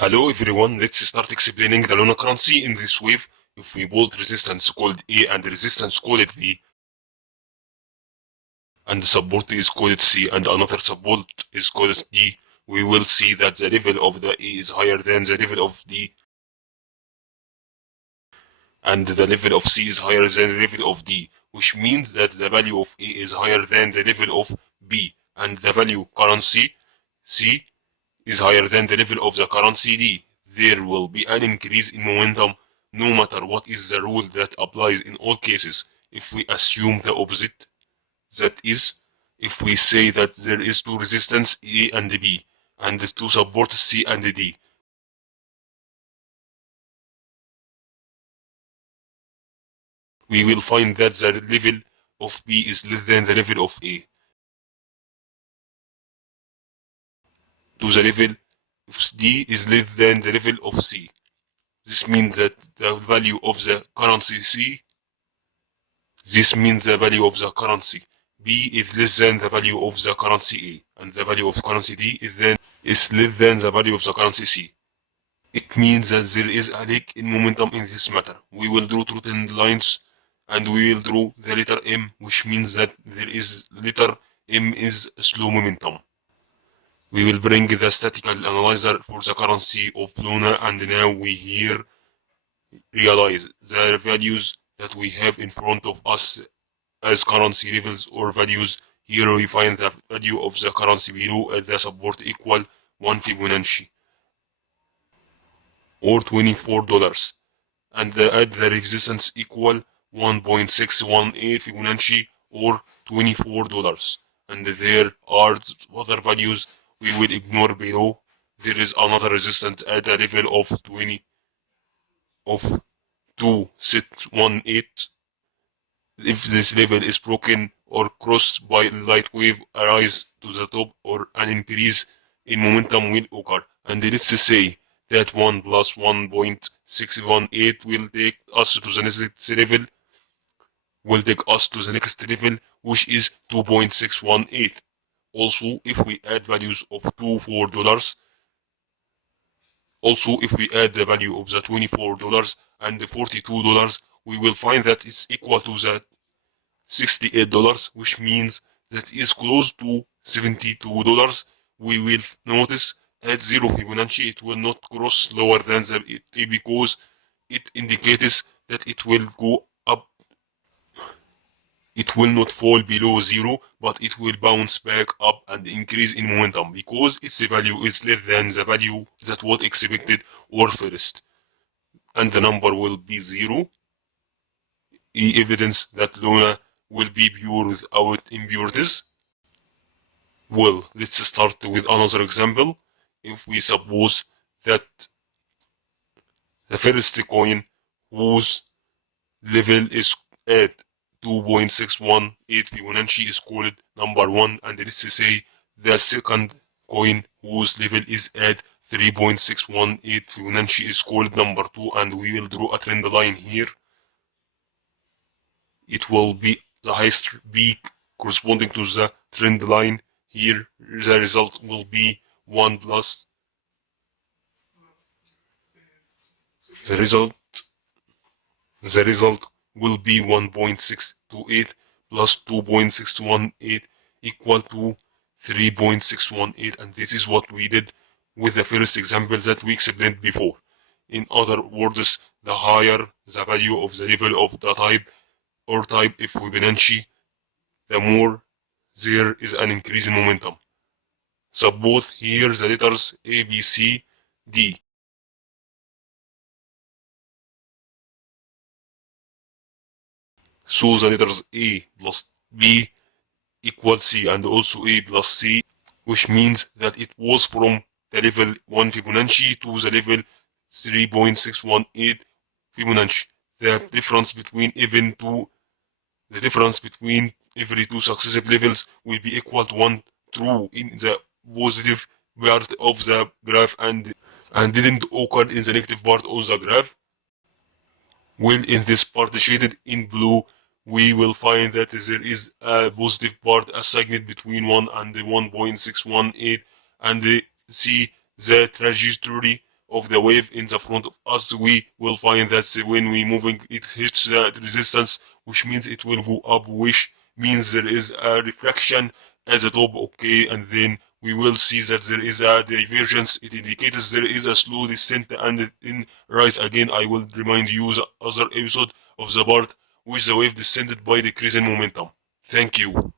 Hello everyone, let's start explaining the Luna currency in this wave. If we build resistance called A and resistance called B, and support is called C and another support is called D, we will see that the level of the A is higher than the level of D, and the level of C is higher than the level of D, which means that the value of A is higher than the level of B, and the value currency C is higher than the level of the currency D. There will be an increase in momentum no matter what is the rule that applies in all cases. If we assume the opposite, that is, if we say that there is two resistance A and B and two support C and D, we will find that the level of B is less than the level of A to the level of D is less than the level of C. This means that the value of the currency C This means the value of the currency B is less than the value of the currency A, and the value of currency D is less than the value of the currency C. It means that there is a lack in momentum in this matter. We will draw two trend lines, and we will draw the letter M, which means that there is letter M is slow momentum. We will bring the statistical analyzer for the currency of Luna, and now we here realize the values that we have in front of us as currency levels or values. Here we find the value of the currency below at the support equal 1 Fibonacci or $24, and at the resistance equal 1.618 Fibonacci or $24. And there are other values we will ignore below. There is another resistance at the level of 2.618. If this level is broken or crossed by light wave, a rise to the top or an increase in momentum will occur. And let's say that 1 plus 1.618 will take us to the next level, which is 2.618. Also, if we add values of $24, also if we add the value of the $24 and the $42, we will find that it's equal to the $68, which means that is close to $72. We will notice at zero Fibonacci it will not cross lower than the because it indicates that it will go up. It will not fall below zero, but it will bounce back up and increase in momentum because its value is less than the value that was expected or first, and the number will be zero. Evidence that Luna will be pure without impurities. Well, let's start with another example. If we suppose that the first coin whose level is at 2.618 Fibonacci is called number 1, and let's say the second coin whose level is at 3.618 Fibonacci is called number 2, and we will draw a trend line here. It will be the highest peak corresponding to the trend line. Here the result will be 1 plus the result will be 1.628 plus 2.618 equal to 3.618, and this is what we did with the first example that we explained before. In other words, the higher the value of the level of the type or type of Fibonacci, the more there is an increase in momentum. Suppose here the letters A, B, C, D. So the letters A plus B equals C, and also A plus C, which means that it was from the level 1 Fibonacci to the level 3.618 Fibonacci. The difference between every two successive levels will be equal to 1 true in the positive part of the graph and didn't occur in the negative part of the graph. Well, in this part shaded in blue, we will find that there is a positive part assigned between 1 and 1.618, and see the trajectory of the wave in the front of us, we will find that when we moving, it hits the resistance, which means it will go up, which means there is a reflection at the top, okay, and then we will see that there is a divergence. It indicates there is a slow descent and in rise again. I will remind you the other episode of the part which the wave descended by decreasing momentum. Thank you.